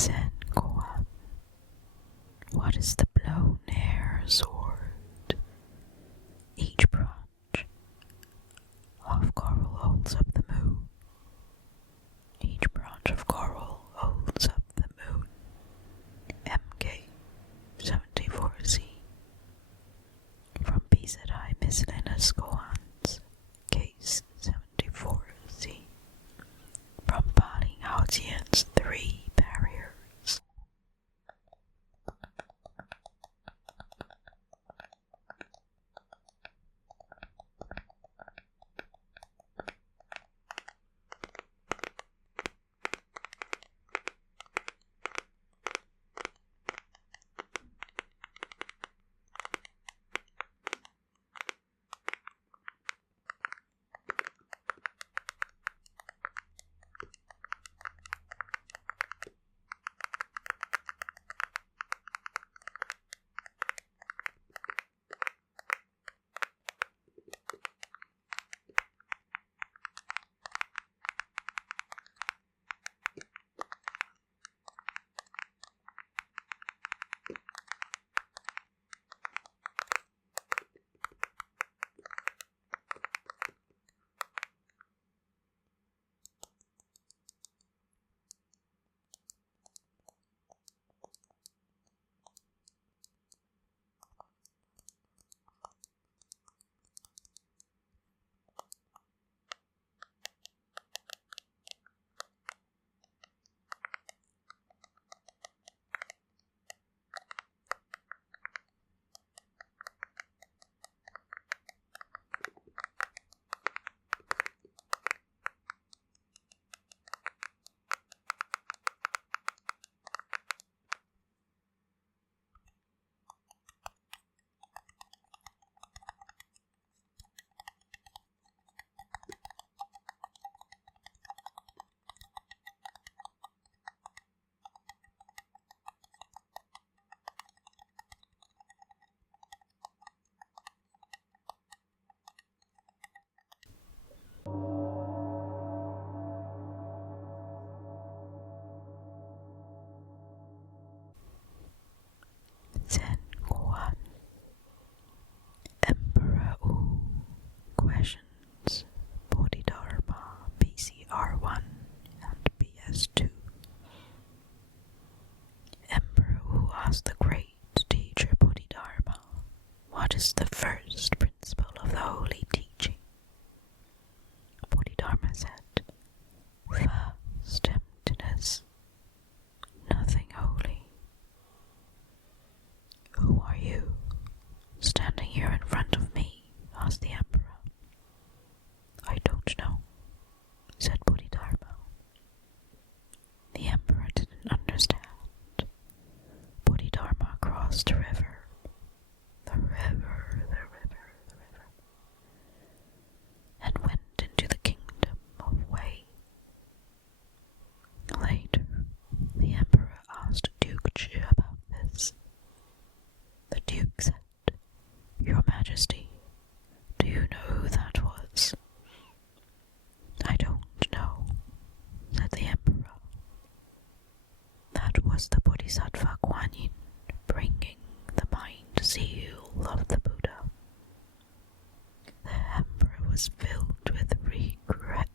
Zen Koan. What is the blown air sword? Each branch of coral holds up the moon. Each branch of coral holds up the moon. MK 74C. From PZI Miscellaneous Koans, Case 74C. From Bali Haojian's 3 Barriers. Zen Koan. Emperor Wu questions Bodhidharma PCR1 and PS2. Emperor Wu asked the great teacher Bodhidharma, what is the first principle of the holy teaching? Bodhidharma said, first emptiness, nothing holy. Who are you, standing here in front of me? Asked the emperor. I don't know, said Bodhidharma. The emperor didn't understand. Bodhidharma crossed the river. The river, and went into the kingdom of Wei. Later, the emperor asked Duke Zhi about this. The duke said, Your Majesty, do you know who that was? I don't know, said the emperor. That was the Bodhisattva Kuan Yin, bringing the mind seal of the Buddha. The emperor was filled with regret,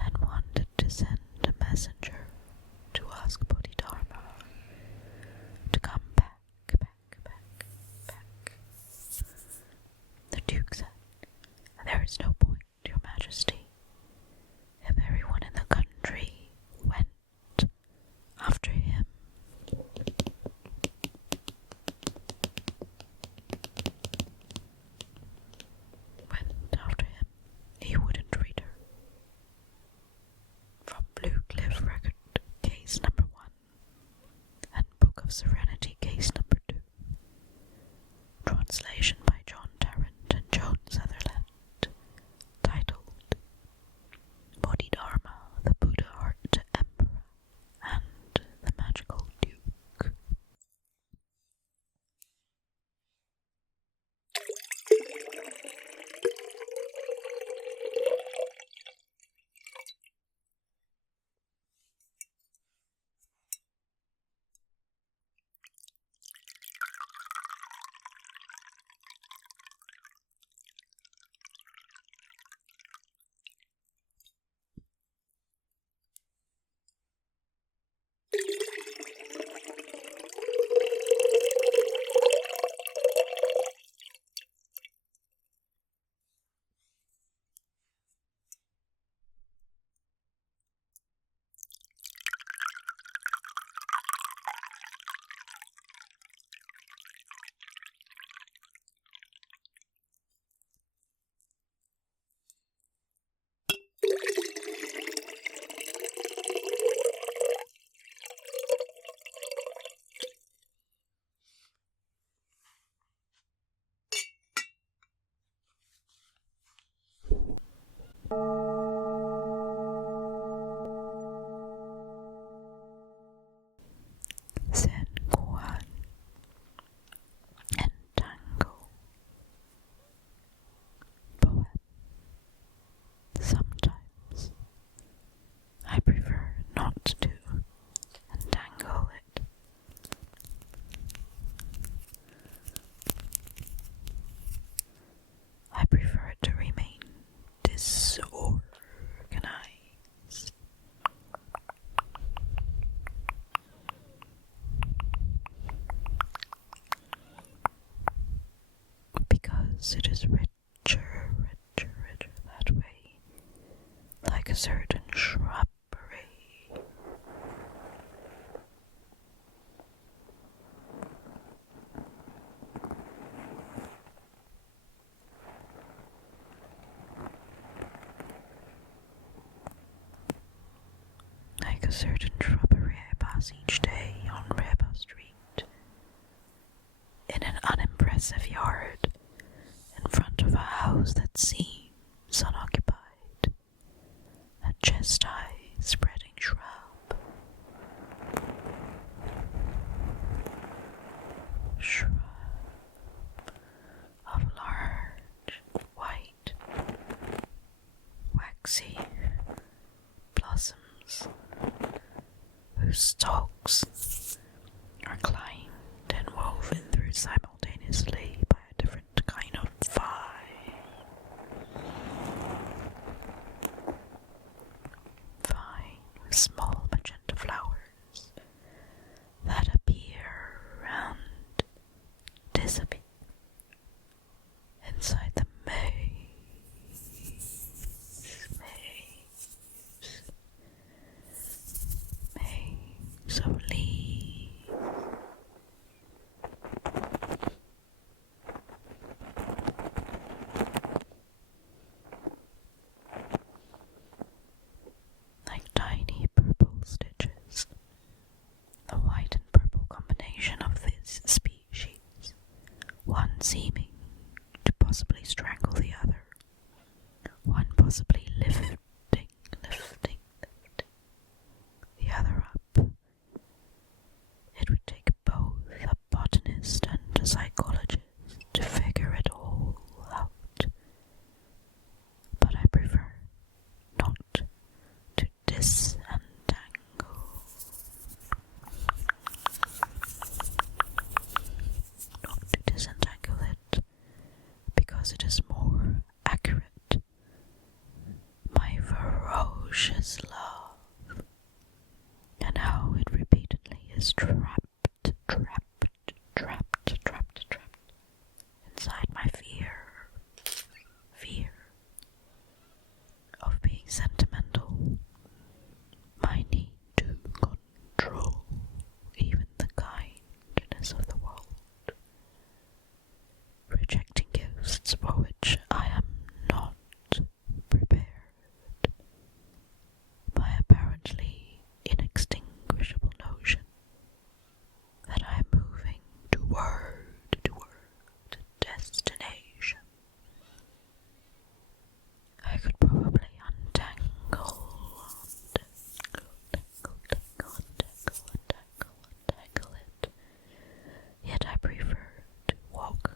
and wanted to send a messenger to ask Bodhidharma to come back. The duke said, There is no point, Your Majesty. If everyone in the because it is richer that way, like a certain shrubbery. Like a certain shrubbery I pass each day on River Street, in an unimpressive yard, in front of a house that seems unoccupied, a chest-high spreading shrub. Shrub of large, white, waxy blossoms, whose stalks are climbed and woven through simultaneously by a different kind of vine. Vine with small magenta flowers that appear and disappear inside the maze of leaves. Like tiny purple stitches, the white and purple combination of this species, one seeming to possibly strangle the other, one possibly lifting the other up. It would take both a botanist and a psychologist to figure it all out, but I prefer not to disentangle. Not to disentangle it, because it is more accurate. My ferocious love, and how it repeatedly is trapped inside my fear of being sentimental, my need to control even the kindness of the world, rejecting gifts for which I am not prepared, my apparently inextinguishable notion that I am moving toward destination. I could probably untangle it, yet I prefer to walk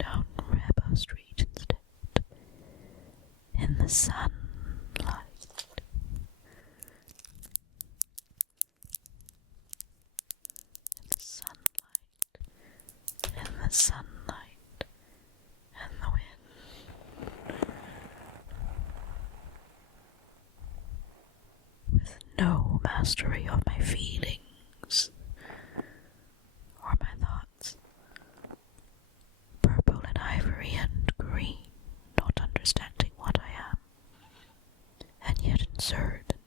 down Rebel Street instead, in the sunlight. And the wind, with no mastery of my feelings or my thoughts, purple and ivory and green, not understanding what I am, and yet in certain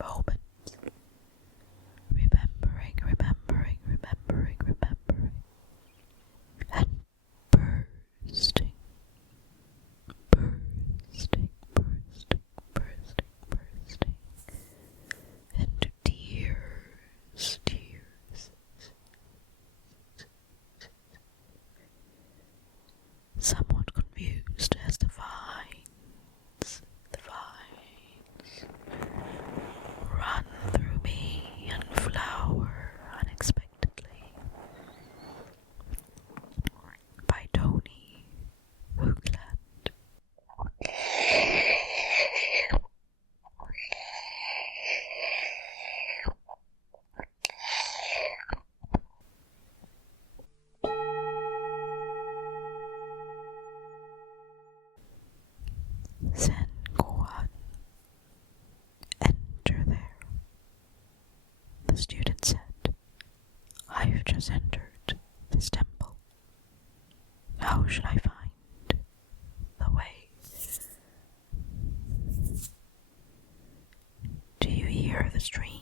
moments, remembering, and bursting into tears Zen Koan. Enter there. The student said, I've just entered this temple. How should I find the way? Do you hear the stream